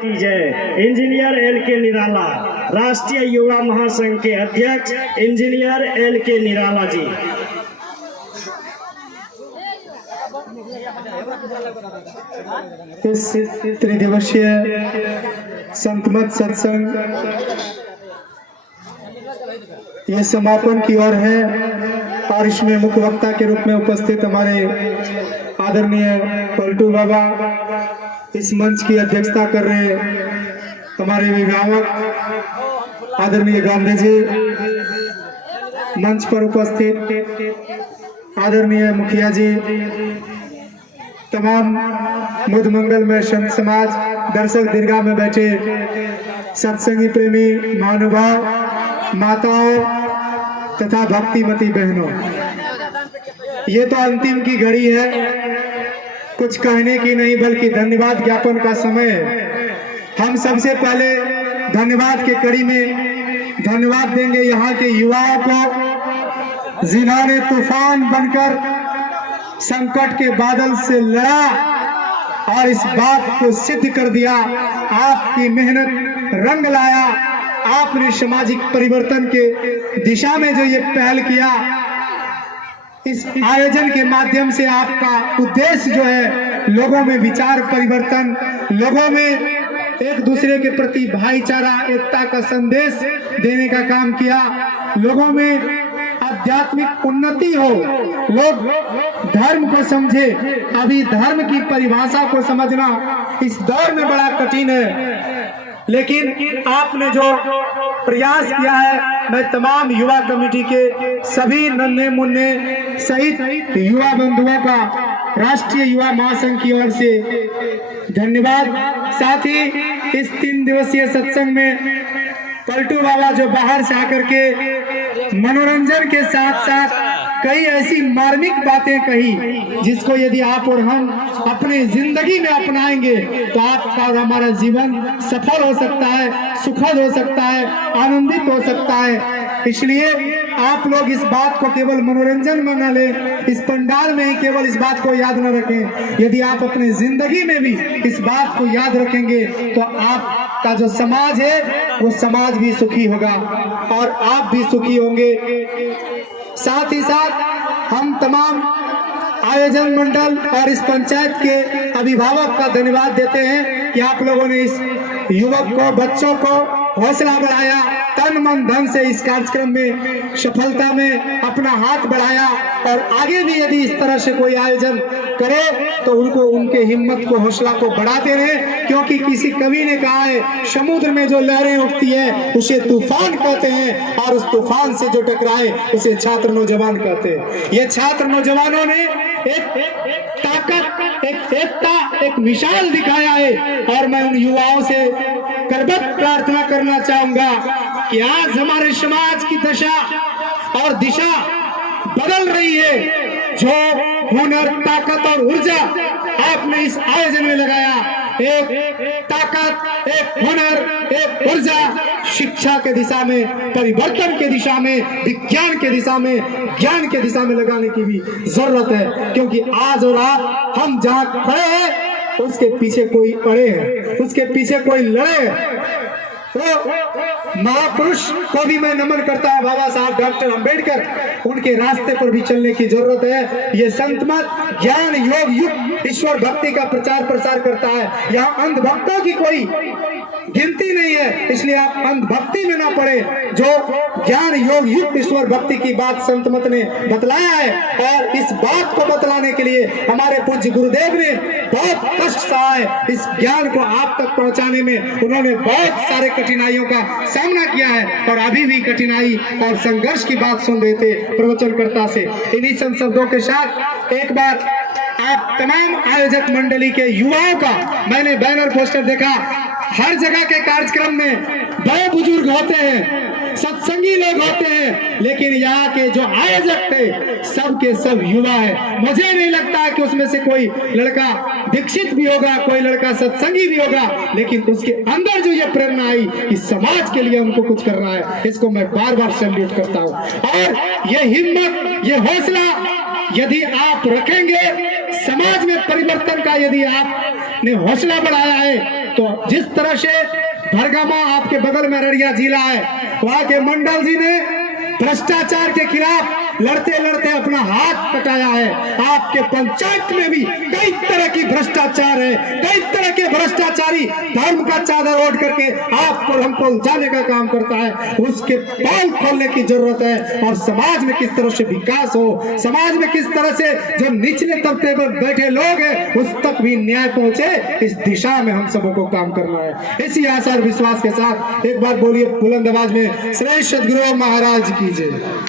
की जय। Engineer L के निराला, राष्ट्रीय युवा महासंघ के अध्यक्ष इंजीनियर एल के निराला जी। इस त्रिदिवसीय संतमत सत्संग ये समापन की ओर है और इसमें मुख्य वक्ता के रूप में उपस्थित हमारे आदरणीय पलटू बाबा, इस मंच की अध्यक्षता कर रहे हमारे अभिभावक आदरणीय गांधी जी, मंच पर उपस्थित आदरणीय मुखिया जी, तमाम मुद मंगल में संत समाज, दर्शक दीर्घा में बैठे सत्संगी प्रेमी महानुभाव, माताओं तथा भक्तिमती बहनों, ये तो अंतिम की घड़ी है, कुछ कहने की नहीं बल्कि धन्यवाद ज्ञापन का समय है। हम सबसे पहले धन्यवाद के कड़ी में धन्यवाद देंगे यहाँ के युवाओं को, जिन्होंने तूफान बनकर संकट के बादल से लड़ा और इस बात को सिद्ध कर दिया। आपकी मेहनत रंग लाया, आपने सामाजिक परिवर्तन के दिशा में जो ये पहल किया, इस आयोजन के माध्यम से आपका उद्देश्य जो है लोगों में विचार परिवर्तन, लोगों में एक दूसरे के प्रति भाईचारा, एकता का संदेश देने का काम किया, लोगों में आध्यात्मिक उन्नति हो, लोग धर्म को समझे। अभी धर्म की परिभाषा को समझना इस दौर में बड़ा कठिन है, लेकिन आपने जो प्रयास किया है, मैं तमाम युवा कमेटी के सभी नन्हे मुन्ने सहित युवा बंधुओं का राष्ट्रीय युवा महासंघ की ओर से धन्यवाद। साथ ही इस 3 दिवसीय सत्संग में पलटू बाबा जो बाहर से आकर के मनोरंजन के साथ साथ कई ऐसी मार्मिक बातें कही, जिसको यदि आप और हम अपने जिंदगी में अपनाएंगे तो आपका और हमारा जीवन सफल हो सकता है, सुखद हो सकता है, आनंदित हो सकता है। इसलिए आप लोग इस बात को केवल मनोरंजन में न लें, इस पंडाल में ही केवल इस बात को याद न रखें। यदि आप अपने जिंदगी में भी इस बात को याद रखेंगे तो आपका जो समाज है वो समाज भी सुखी होगा और आप भी सुखी होंगे। साथ ही साथ हम तमाम आयोजन मंडल और इस पंचायत के अभिभावक का धन्यवाद देते हैं कि आप लोगों ने इस युवक को, बच्चों को हौसला बढ़ाया, तन मन धन से इस कार्यक्रम में सफलता में अपना हाथ बढ़ाया और आगे भी यदि इस तरह से कोई आयोजन करे तो उनको, उनके हिम्मत को, हौसला को बढ़ाते रहे, क्योंकि किसी कवि ने कहा है, समुद्र में जो लहरें उठती है उसे तूफान कहते हैं और उस तूफान से जो टकराए उसे छात्र नौजवान कहते हैं। ये छात्र नौजवानों ने एक ताकत, एक एकता, एक मिसाल दिखाया है और मैं उन युवाओं से करबद्ध प्रार्थना करना चाहूंगा कि आज हमारे समाज की दशा और दिशा बदल रही है। जो हुनर, ताकत और ऊर्जा आपने इस आयोजन में लगाया, एक ताकत, एक हुनर, एक ऊर्जा शिक्षा के दिशा में, परिवर्तन के दिशा में, विज्ञान के दिशा में, ज्ञान के दिशा में लगाने की भी जरूरत है, क्योंकि आज और आप हम जहाँ खड़े हैं उसके पीछे कोई अड़े है, उसके पीछे कोई लड़े है। तो महापुरुष को भी मैं नमन करता हूँ, बाबा साहब डॉक्टर अंबेडकर, उनके रास्ते पर भी चलने की जरूरत है। ये संत मत ज्ञान योग युक्त ईश्वर भक्ति का प्रचार प्रसार करता है। यहाँ अंधभक्तों की कोई गिनती नहीं है, इसलिए आप अंधभक्ति में ना पड़े। जो ज्ञान योग युक्त ईश्वर भक्ति की बात संत मत ने बतलाया है और इस बात को बतलाने के लिए हमारे पूज्य गुरुदेव ने बहुत कष्ट सहा है। इस ज्ञान को आप तक पहुंचाने में उन्होंने बहुत सारे कठिनाइयों का सामना किया है और अभी भी कठिनाई और संघर्ष की बात सुन रहे थे प्रवचनकर्ता से। इन्हीं शब्दों के साथ एक बार आप तमाम आयोजक मंडली के युवाओं का मैंने बैनर पोस्टर देखा, हर जगह के कार्यक्रम में बड़े बुजुर्ग होते हैं, सत्संगी लोग होते हैं, लेकिन यहाँ के जो आयोजक थे सब के सब युवा है। मुझे नहीं लगता कि उसमें से कोई लड़का दीक्षित भी होगा, कोई लड़का सत्संगी भी होगा, लेकिन उसके अंदर जो ये प्रेरणा आई कि समाज के लिए हमको कुछ करना है, इसको मैं बार बार सैल्यूट करता हूँ। और ये हिम्मत, ये हौसला यदि आप रखेंगे, समाज में परिवर्तन का यदि आपने हौसला बढ़ाया है, तो तो जिस तरह से भरगामा आपके बगल में अररिया जिला है, वहां के मंडल जी ने भ्रष्टाचार के खिलाफ लड़ते लड़ते अपना हाथ कटाया है। आपके पंचायत में भी कई तरह की भ्रष्टाचार है, कई तरह के भ्रष्टाचारी धर्म का चादर ओढ़ करके आपको हमको जाने का काम करता है। उसके पोल खोलने की जरूरत है और समाज में किस तरह से विकास हो, समाज में किस तरह से जो निचले तबके पर बैठे लोग हैं उस तक भी न्याय पहुंचे, इस दिशा में हम सबों को काम करना है। इसी आशा और विश्वास के साथ एक बार बोलिए बुलंद आवाज में, श्री सद्गुरु महाराज की जय।